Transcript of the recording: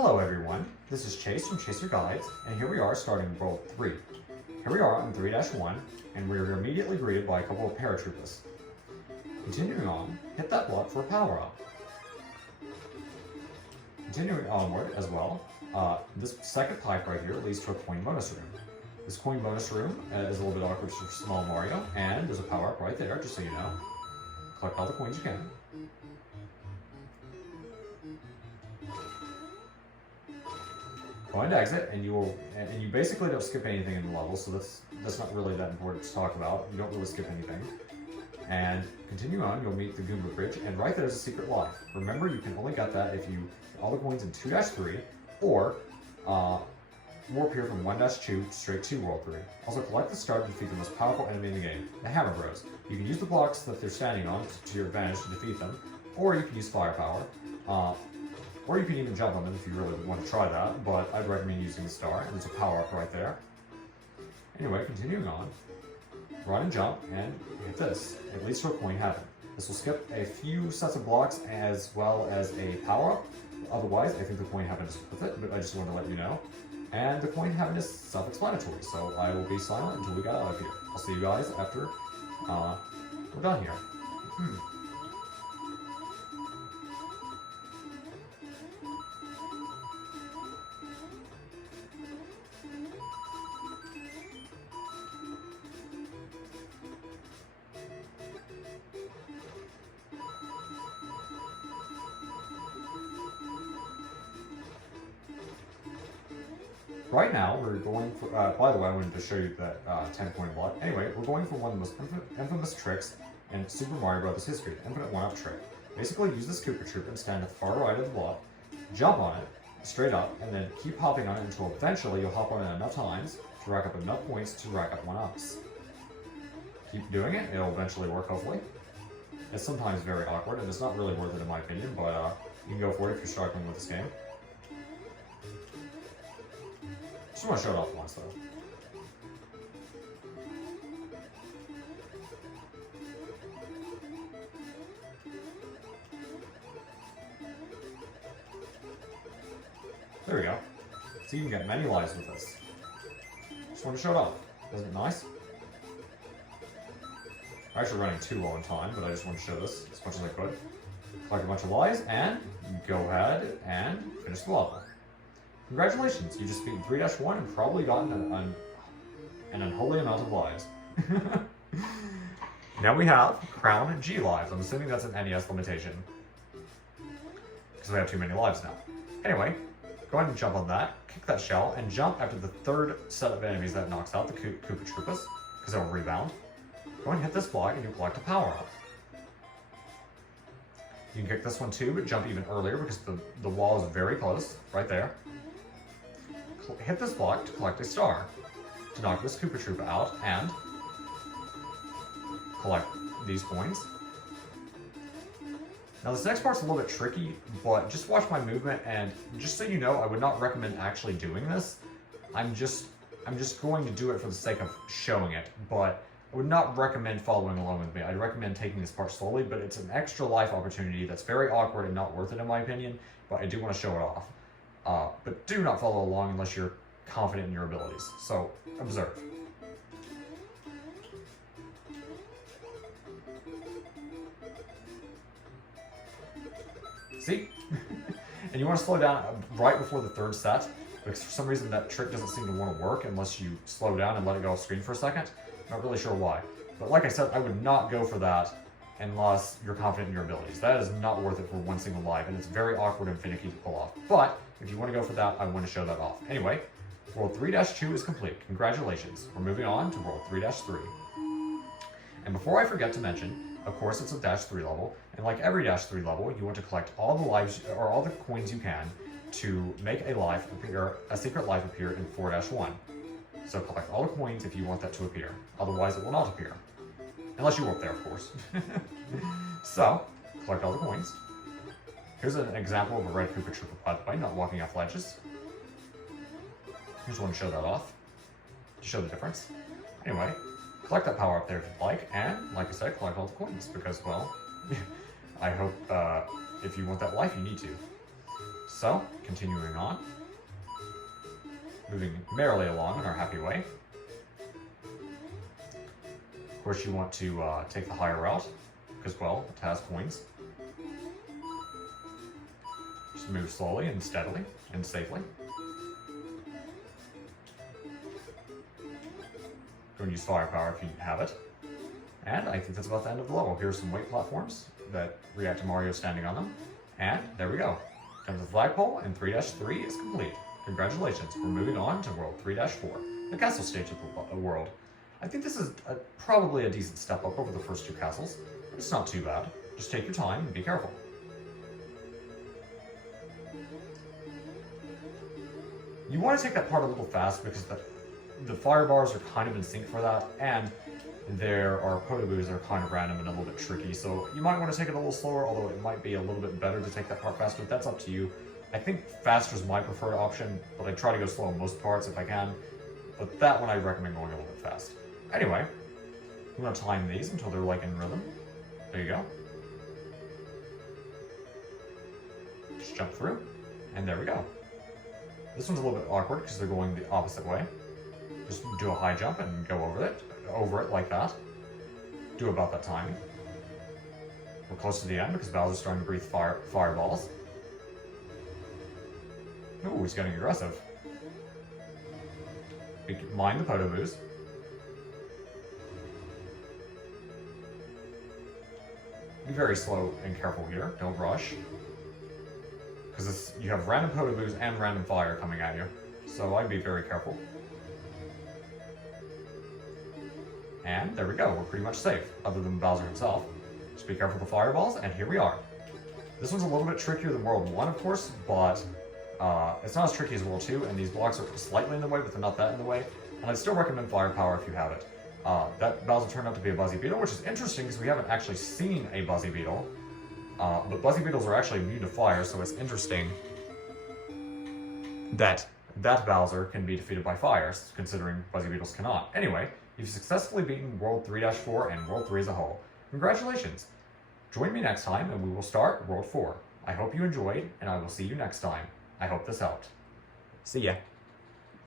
Hello everyone, this is Chase from Chaser Guides, and here we are starting World 3. Here we are on 3-1, and we are immediately greeted by a couple of paratroopers. Continuing on, hit that block for a power-up. Continuing onward as well, this second pipe right here leads to a coin bonus room. This coin bonus room is a little bit awkward for small Mario, and there's a power-up right there, just so you know. Collect all the coins you can. Go into exit, and you basically don't skip anything in the level, so that's not really that important to talk about. You don't really skip anything. And continue on, you'll meet the Goomba Bridge, and right there's a secret life. Remember, you can only get that if you get all the coins in 2-3, or more appear from 1-2 straight to World 3. Also, collect the star to defeat the most powerful enemy in the game, the Hammer Bros. You can use the blocks that they're standing on to your advantage to defeat them, or you can use firepower. Or you can even jump on them if you really want to try that, but I'd recommend using the star, and there's a power-up right there. Anyway, continuing on, run and jump, and hit this. It leads to a coin heaven. This will skip a few sets of blocks as well as a power-up. Otherwise, I think the coin heaven is worth it, but I just wanted to let you know. And the coin heaven is self-explanatory, so I will be silent until we get out of here. I'll see you guys after we're done here. Right now, we're going for, by the way, I wanted to show you that 10-coin block. Anyway, we're going for one of the most infamous tricks in Super Mario Bros. History, the infinite one-up trick. Basically, use this Koopa Troop and stand at the far right of the block, jump on it, straight up, and then keep hopping on it until eventually you'll hop on it enough times to rack up enough points to rack up 1-ups. Keep doing it, it'll eventually work, hopefully. It's sometimes very awkward, and it's not really worth it in my opinion, but you can go for it if you're struggling with this game. Just want to show it off once, though. There we go. So you can get many lives with this. Just want to show it off. Isn't it nice? I'm actually running too low on time, but I just want to show this as much as I could. Collect a bunch of lives, and go ahead and finish the level. Congratulations, you just beat 3-1 and probably gotten an unholy amount of lives. Now we have Crown G lives. I'm assuming that's an NES limitation, because we have too many lives now. Anyway, go ahead and jump on that, kick that shell, and jump after the third set of enemies that knocks out the Koopa Troopas, because they'll rebound. Go ahead and hit this block and you collect a power-up. You can kick this one too, but jump even earlier because the wall is very close, right there. Hit this block to collect a star, to knock this Koopa Troopa out, and collect these coins. Now this next part's a little bit tricky, but just watch my movement, and just so you know, I would not recommend actually doing this. I'm just going to do it for the sake of showing it, but I would not recommend following along with me. I'd recommend taking this part slowly, but it's an extra life opportunity that's very awkward and not worth it in my opinion, but I do want to show it off. But do not follow along unless you're confident in your abilities. So, observe. See? And you want to slow down right before the third set, because for some reason that trick doesn't seem to want to work unless you slow down and let it go off screen for a second. I'm not really sure why. But like I said, I would not go for that unless you're confident in your abilities. That is not worth it for one single life, and it's very awkward and finicky to pull off. But if you want to go for that, I want to show that off. Anyway, World 3-2 is complete. Congratulations. We're moving on to World 3-3. And before I forget to mention, of course it's a -3 level, and like every -3 level, you want to collect all the lives or all the coins you can to make a secret life appear in 4-1. So collect all the coins if you want that to appear. Otherwise, it will not appear. Unless you work there, of course. So, collect all the coins. Here's an example of a red Koopa Troopa, by the way, not walking off ledges. I just want to show that off, to show the difference. Anyway, collect that power up there if you'd like, and, like I said, collect all the coins, because, well, I hope if you want that life, you need to. So, continuing on, moving merrily along in our happy way. Of course, you want to take the higher route, because, well, it has coins. Just move slowly and steadily and safely. Go and use firepower if you have it. And I think that's about the end of the level. Here's some weight platforms that react to Mario standing on them. And there we go. Comes the flagpole, and 3-3 is complete. Congratulations, we're moving on to World 3-4, the castle stage of the world. I think this is probably a decent step up over the first two castles, but it's not too bad. Just take your time and be careful. You want to take that part a little fast because the fire bars are kind of in sync for that, and there are potaboos that are kind of random and a little bit tricky, so you might want to take it a little slower, although it might be a little bit better to take that part faster. That's up to you. I think faster is my preferred option, but I try to go slow on most parts if I can. But that one I recommend going a little bit fast. Anyway, I'm going to time these until they're like in rhythm. There you go. Just jump through, and there we go. This one's a little bit awkward because they're going the opposite way. Just do a high jump and go over it like that. Do about that timing. We're close to the end because Bowser's starting to breathe fireballs. Ooh, he's getting aggressive. Mind the potaboos. Be very slow and careful here. Don't rush. Because you have random potaboos and random fire coming at you. So I'd be very careful. And there we go, we're pretty much safe, other than Bowser himself. Just be careful of the fireballs, and here we are. This one's a little bit trickier than World 1, of course, but it's not as tricky as World 2, and these blocks are slightly in the way, but they're not that in the way. And I'd still recommend firepower if you have it. That Bowser turned out to be a Buzzy Beetle, which is interesting because we haven't actually seen a Buzzy Beetle. But Buzzy Beetles are actually immune to fire, so it's interesting that Bowser can be defeated by fire, considering Buzzy Beetles cannot. Anyway, you've successfully beaten World 3-4 and World 3 as a whole. Congratulations! Join me next time and we will start World 4. I hope you enjoyed, and I will see you next time. I hope this helped. See ya!